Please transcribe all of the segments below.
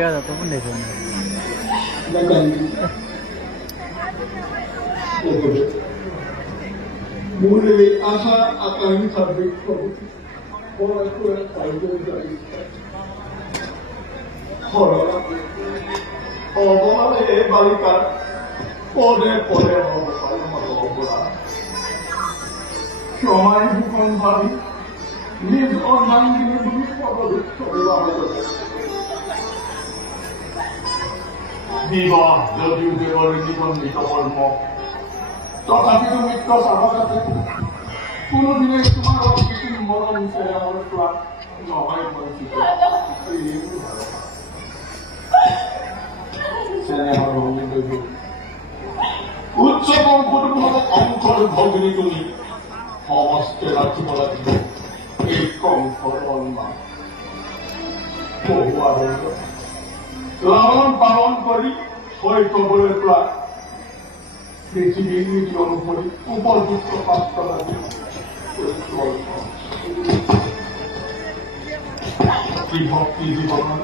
kira satu pun deh sana. Mulai asa akan sampai orang tua saya dari orang orang balikan pode Kemai bukan balik, nis orang ini begitu bodoh, Diva, jadi udah ini pun kita mau. Tetapi itu mitra sahabat itu, pulau dia cuma orang itu orang saya orang tua, nggak main saya orang itu. উৎসব অঙ্কটুকু অঙ্কর ভগ্নী তুমি সমস্ত রাজ্যবলা এই কঙ্কর বন্যা বহু আনন্দ লালন পালন কৰি শৈশৱৰে পৰা পৃথিৱীৰ নীতি অনুসৰি উপযুক্ত পাত্ৰ ভক্তি জীৱনৰ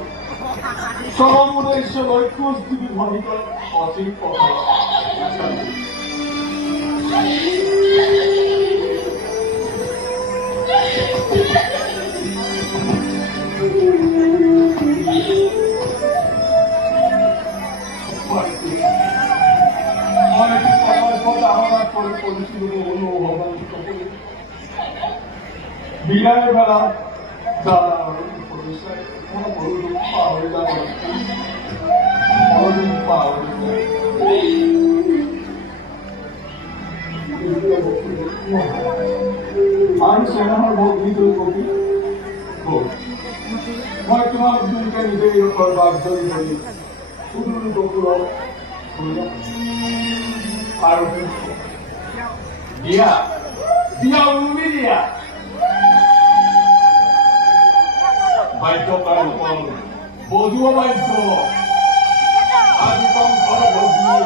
চৰম উদ্দেশ্যলৈ খোজ দিবি ভণিকৰ অচিন পথ বিলাই বেলা দাদা আমি সেনার ভগ্নী কবি মই তোমাক দুইটা নিজে করবার জন্য সুদূর গোকুল আর দিয়া দিয়া উমি দিয়া বাদ্যকার উপর বধুও বাদ্য আজি কম ঘর ভগ্নী